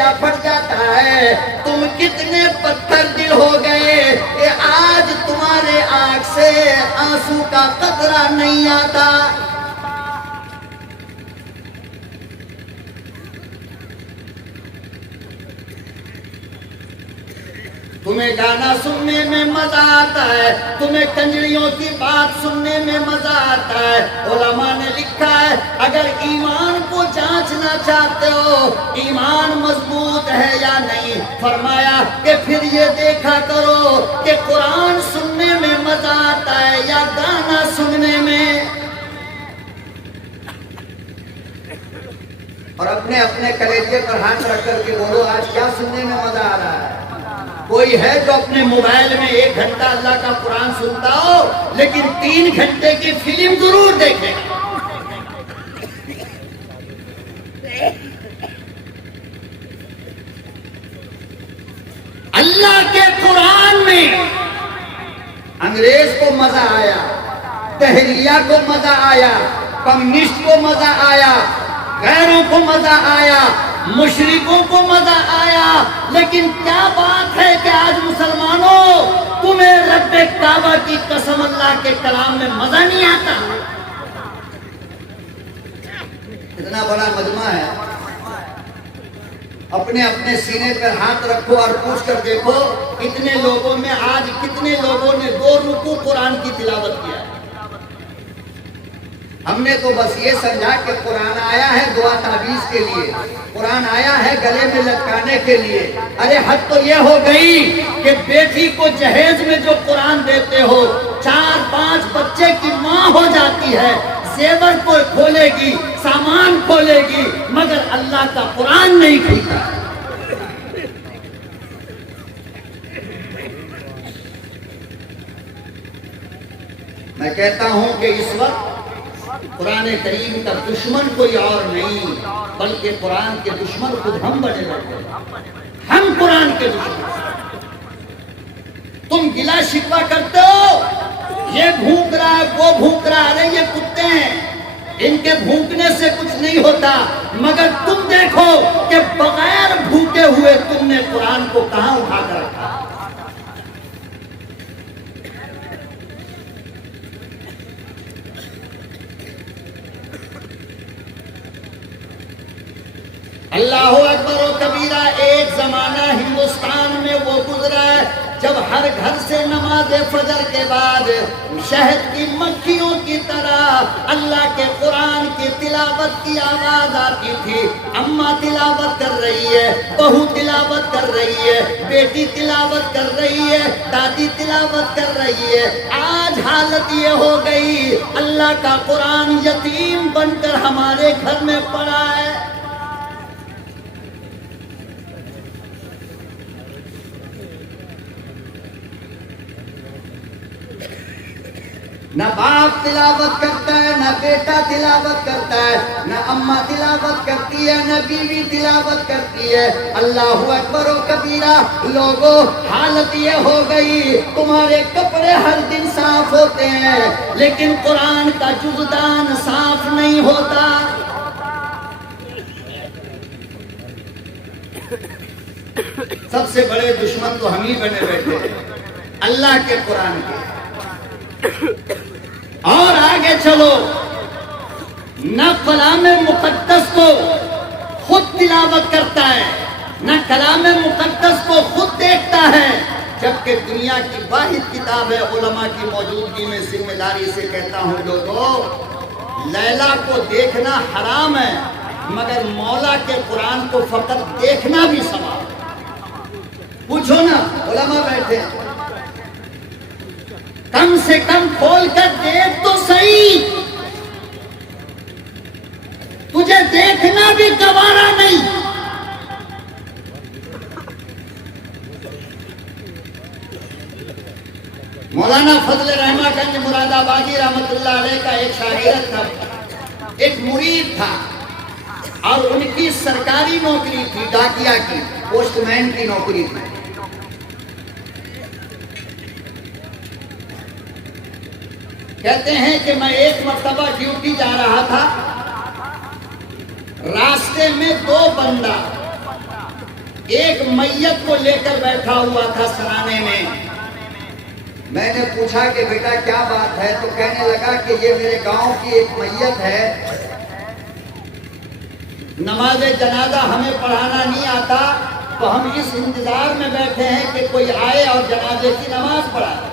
کلیجہ پھٹ جاتا ہے. تم کتنے پتھر دل ہو گئے کہ آج تمہارے آنکھ سے آنسو کا قطرہ نہیں آتا. تمہیں گانا سننے میں مزہ آتا ہے, تمہیں کنجریوں کی بات سننے میں مزہ آتا ہے. علماء نے لکھا ہے اگر ایمان کو جانچنا چاہتے ہو ایمان مضبوط ہے یا نہیں, فرمایا کہ پھر یہ دیکھا کرو کہ قرآن سننے میں مزہ آتا ہے یا گانا سننے میں. اور اپنے اپنے کلیجے پر ہاتھ رکھ کر کے بولو آج کیا سننے میں مزہ آ رہا ہے. کوئی ہے جو اپنے موبائل میں 1 گھنٹہ اللہ کا قرآن سنتا ہو لیکن 3 گھنٹے کی فلم ضرور دیکھے گا. اللہ کے قرآن میں انگریز کو مزہ آیا, دہریہ کو مزہ آیا, کمیونسٹ کو مزہ آیا, غیروں کو مزہ آیا, مشرکوں کو مزہ آیا. لیکن کیا بات ہے کہ آج مسلمانوں تمہیں رب کعبہ کی قسم اللہ کے کلام میں مزہ نہیں آتا. اتنا بڑا مجمع ہے, اپنے اپنے سینے پر ہاتھ رکھو اور پوچھ کر دیکھو اتنے لوگوں میں آج کتنے لوگوں نے 2 رکوع قرآن کی تلاوت کیا ہے. ہم نے تو بس یہ سمجھا کہ قرآن آیا ہے دعا تعویذ کے لیے, قرآن آیا ہے گلے میں لٹکانے کے لیے. ارے حد تو یہ ہو گئی کہ بیٹی کو جہیز میں جو قرآن دیتے ہو 4-5 بچے کی ماں ہو جاتی ہے, زیور کو کھولے گی, سامان کھولے گی, مگر اللہ کا قرآن نہیں کھلتا. میں کہتا ہوں کہ اس وقت قرآن کریم کا دشمن کوئی اور نہیں بلکہ قرآن کے دشمن خود ہم بنے لگے ہیں. ہم قرآن کے دشمن. تم گلا شکوہ کرتے ہو یہ بھونک رہا ہے وہ بھونک رہا ہے, ارے یہ کتے ہیں ان کے بھونکنے سے کچھ نہیں ہوتا. مگر تم دیکھو کہ بغیر بھوکے ہوئے تم نے قرآن کو کہاں اٹھا کر رکھا. اللہ اکبر و کبیرہ. ایک زمانہ ہندوستان میں وہ گزرا ہے جب ہر گھر سے نماز فجر کے بعد شہد کی مکھیوں کی طرح اللہ کے قرآن کی تلاوت کی آواز آتی تھی. اماں تلاوت کر رہی ہے, بہو تلاوت کر رہی ہے, بیٹی تلاوت کر رہی ہے, دادی تلاوت کر رہی ہے. آج حالت یہ ہو گئی اللہ کا قرآن یتیم بن کر ہمارے گھر میں پڑا ہے. نہ باپ تلاوت کرتا ہے, نہ بیٹا تلاوت کرتا ہے, نہ اماں تلاوت کرتی ہے, نہ بیوی تلاوت کرتی ہے. اللہ اکبر و کبیرہ. لوگوں حالت یہ ہو گئی تمہارے کپڑے ہر دن صاف ہوتے ہیں لیکن قرآن کا جزدان صاف نہیں ہوتا. سب سے بڑے دشمن تو ہم ہی بنے بیٹھے ہیں اللہ کے قرآن کے. اور آگے چلو, نہ کلام مقدس کو خود تلاوت کرتا ہے, نہ کلام مقدس کو خود دیکھتا ہے, جبکہ دنیا کی واحد کتاب ہے. علماء کی موجودگی میں ذمہ داری سے کہتا ہوں لوگوں, لیلا کو دیکھنا حرام ہے مگر مولا کے قرآن کو فقط دیکھنا بھی ثواب ہے. پوچھو نا, علماء بیٹھے ہیں, کم سے کم کھول کر دیکھ تو صحیح. تجھے دیکھنا بھی گوارا نہیں. مولانا فضل رحمہ گنج مراد آبادی رحمت اللہ علیہ کا ایک شاگرد تھا, ایک مرید تھا, اور ان کی سرکاری نوکری تھی, ڈاکیا کی, پوسٹ مین کی نوکری تھی. کہتے ہیں کہ میں ایک مرتبہ ڈیوٹی جا رہا تھا, راستے میں 2 بندہ ایک میت کو لے کر بیٹھا ہوا تھا سرانے میں. میں نے پوچھا کہ بیٹا کیا بات ہے؟ تو کہنے لگا کہ یہ میرے گاؤں کی ایک میت ہے، نماز جنازہ ہمیں پڑھانا نہیں آتا، تو ہم اس انتظار میں بیٹھے ہیں کہ کوئی آئے اور جنازے کی نماز پڑھائے.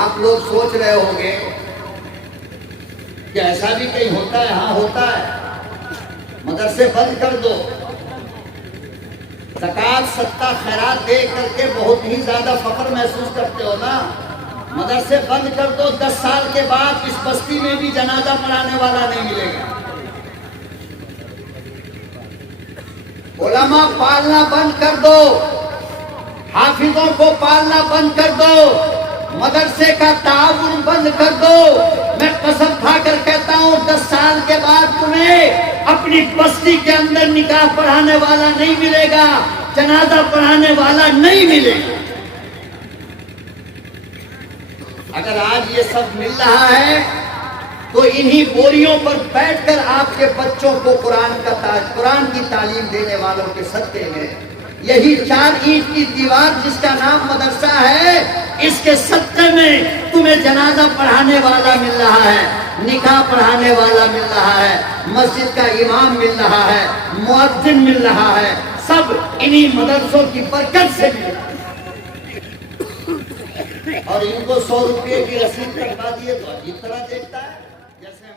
آپ لوگ سوچ رہے ہوں گے کہ ایسا بھی کہیں ہوتا ہے؟ ہاں ہوتا ہے. مدرسے بند کر دو، زکوٰۃ صدقہ خیرات دے کر کے بہت ہی زیادہ فخر محسوس کرتے ہو نا. مدرسے بند کر دو، 10 سال کے بعد اس بستی میں بھی جنازہ پڑھانے والا نہیں ملے گا. علماء پالنا بند کر دو، حافظوں کو پالنا بند کر دو، مدرسے کا تعاون بند کر دو. میں قسم کھا کر کہتا ہوں 10 سال کے بعد تمہیں اپنی بستی کے اندر نکاح پڑھانے والا نہیں ملے گا، جنازہ پڑھانے والا نہیں ملے گا. اگر آج یہ سب مل رہا ہے تو انہی بوریوں پر بیٹھ کر آپ کے بچوں کو قرآن کی تعلیم دینے والوں کے صدقے میں یہی 4 اینٹ کی دیوار جس کا نام مدرسہ ہے، اس کے صدقے میں تمہیں جنازہ پڑھانے والا مل رہا ہے، نکاح پڑھانے والا مل رہا ہے، مسجد کا امام مل رہا ہے، مؤذن مل رہا ہے. سب انہی مدرسوں کی برکت سے مل رہا ہے. اور ان کو 100 روپے کی رسید کروا دیے تو عجیب طرح دیکھتا ہے جیسے